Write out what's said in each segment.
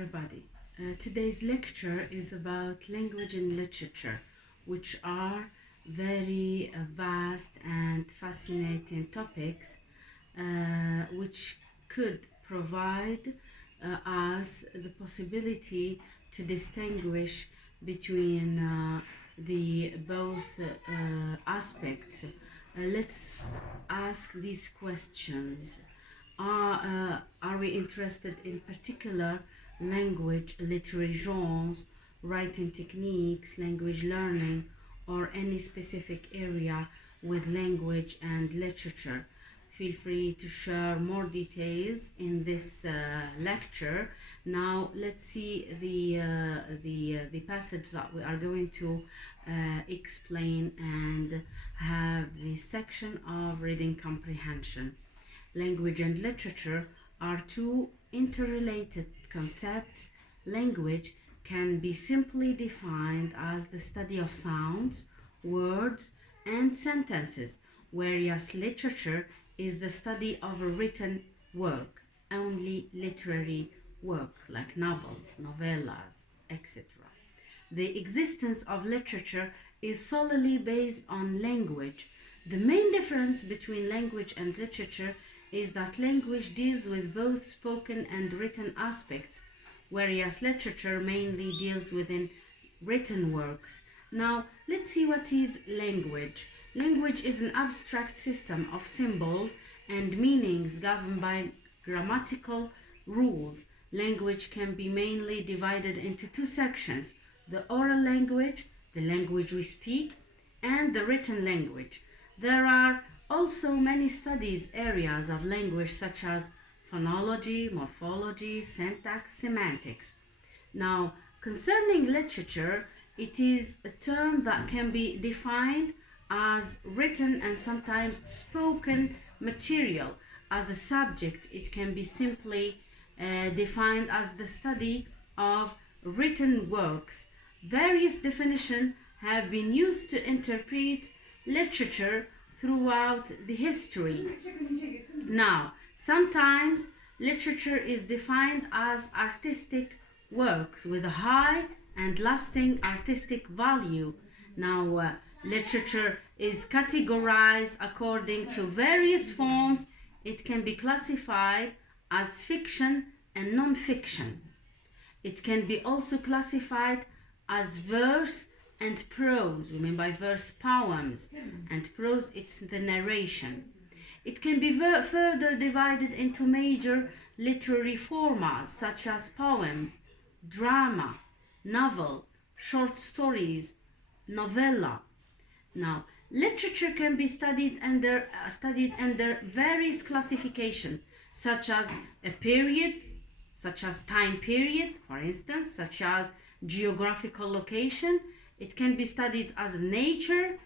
everybody. Today's lecture is about language and literature, which are very vast and fascinating topics, which could provide us the possibility to distinguish between the both aspects. Let's ask these questions. Are we interested in particular language, literary genres, writing techniques, language learning, or any specific area with language and literature? Feel free to share more details in this lecture. Now let's see the passage that we are going to explain and have the section of reading comprehension. Language and literature are two interrelated concepts. Language can be simply defined as the study of sounds, words, and sentences, whereas literature is the study of a written work, only literary work like novels, novellas, etc. The existence of literature is solely based on language. The main difference between language and literature is that language deals with both spoken and written aspects, whereas literature mainly deals within written works. Now, let's see what is language. Language is an abstract system of symbols and meanings governed by grammatical rules. Language can be mainly divided into two sections: the oral language, the language we speak, and the written language. There are also many studies areas of language such as phonology, morphology, syntax, semantics. Now, concerning literature, it is a term that can be defined as written and sometimes spoken material. As a subject, it can be simply defined as the study of written works. Various definitions have been used to interpret literature throughout the history. Now, sometimes literature is defined as artistic works with a high and lasting artistic value. Now, literature is categorized according to various forms. It can be classified as fiction and non-fiction. It can be also classified as verse and prose. We mean by verse poems, and prose it's the narration. It can be further divided into major literary formats such as poems, drama, novel, short stories, novella. Now, literature can be studied under various classifications, such as a period, such as time period, for instance, such as geographical location. It can be studied as nature.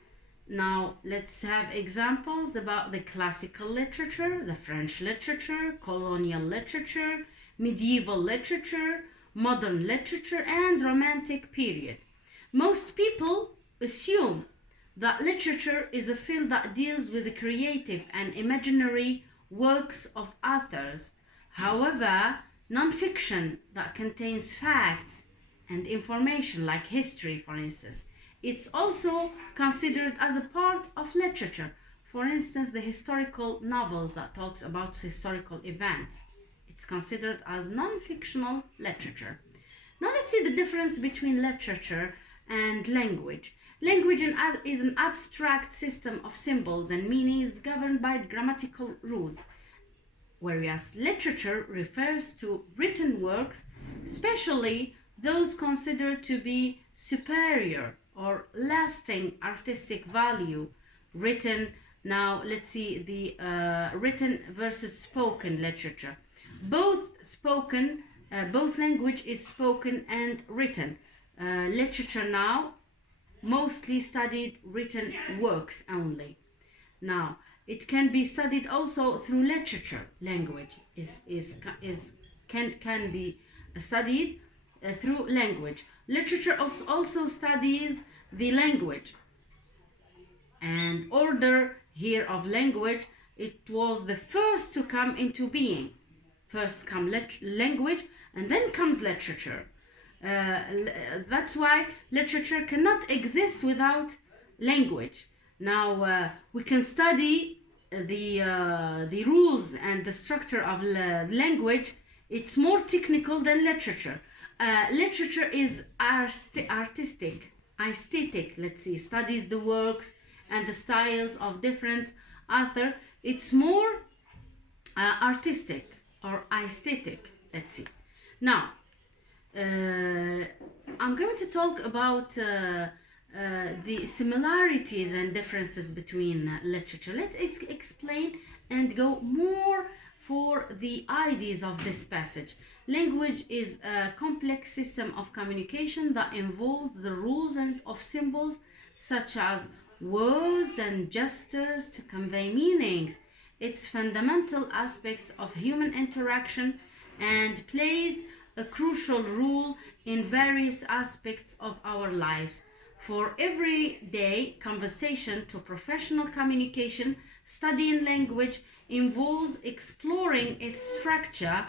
Now, let's have examples about the classical literature, the French literature, colonial literature, medieval literature, modern literature, and romantic period. Most people assume that literature is a field that deals with the creative and imaginary works of authors. However, non-fiction that contains facts and information like history, for instance, it's also considered as a part of literature. For instance, the historical novels that talks about historical events, it's considered as non-fictional literature. Now let's see the difference between literature and language. Language is an abstract system of symbols and meanings governed by grammatical rules, whereas literature refers to written works, especially those considered to be superior or lasting artistic value. Written. Now let's see the written versus spoken literature. Both language is spoken and written. Literature now mostly studied written works only. Now, it can be studied also through literature. Language can be studied through language. Literature also studies the language and order here of language. It was the first to come into being. First comes language, and then comes literature. That's why literature cannot exist without language. Now we can study the rules and the structure of language. It's more technical than literature. Literature is artistic, aesthetic. Let's see, studies the works and the styles of different author. It's more artistic or aesthetic. Let's see. Now I'm going to talk about the similarities and differences between literature. Let's explain and go more for the ideas of this passage. Language is a complex system of communication that involves the rules and of symbols such as words and gestures to convey meanings. It's fundamental aspects of human interaction and plays a crucial role in various aspects of our lives. For everyday conversation to professional communication, studying language involves exploring its structure,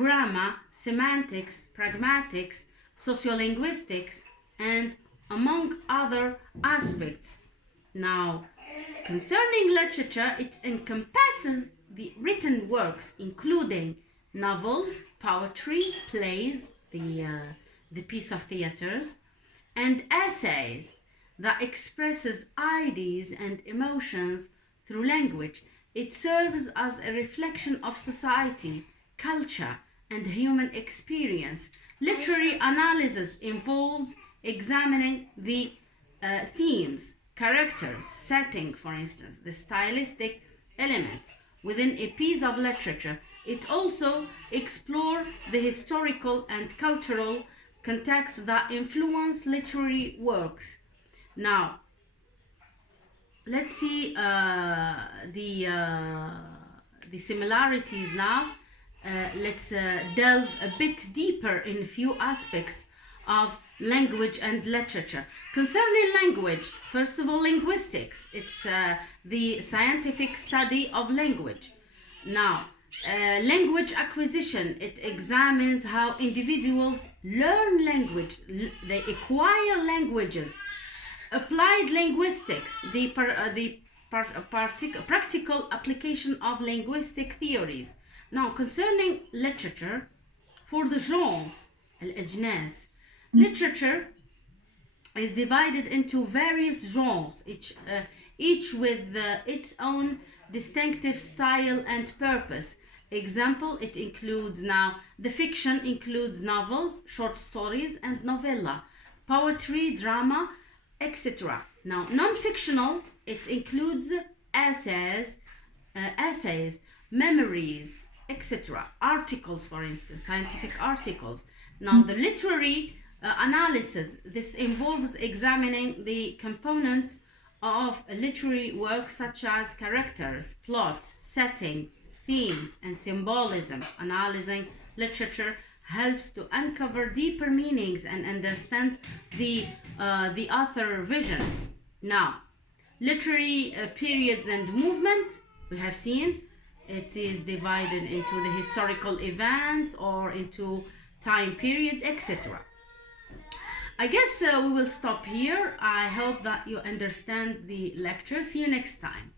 grammar, semantics, pragmatics, sociolinguistics, and among other aspects. Now, concerning literature, it encompasses the written works, including novels, poetry, plays, the piece of theaters, and essays that expresses ideas and emotions through language. It serves as a reflection of society, culture, and human experience. Literary analysis involves examining the themes, characters, setting, for instance, the stylistic elements within a piece of literature. It also explores the historical and cultural context that influence literary works. Now, let's see the similarities now. Let's delve a bit deeper in a few aspects of language and literature. Concerning language, first of all, linguistics. It's the scientific study of language. Now, language acquisition, it examines how individuals learn language, they acquire languages. Applied linguistics, the practical application of linguistic theories. Now, concerning literature, for the genres, الأجناس, literature is divided into various genres, each with its own distinctive style and purpose. Example, it includes now, the fiction includes novels, short stories, and novella, poetry, drama, etc. Now, non-fictional, it includes essays, memories, etc. Articles, for instance, scientific articles. Now, the literary analysis, this involves examining the components of a literary work such as characters, plot, setting, themes, and symbolism. Analyzing literature helps to uncover deeper meanings and understand the author vision. Now, literary periods and movement, we have seen, it is divided into the historical events or into time period, etc. I guess we will stop here. I hope that you understand the lecture. See you next time.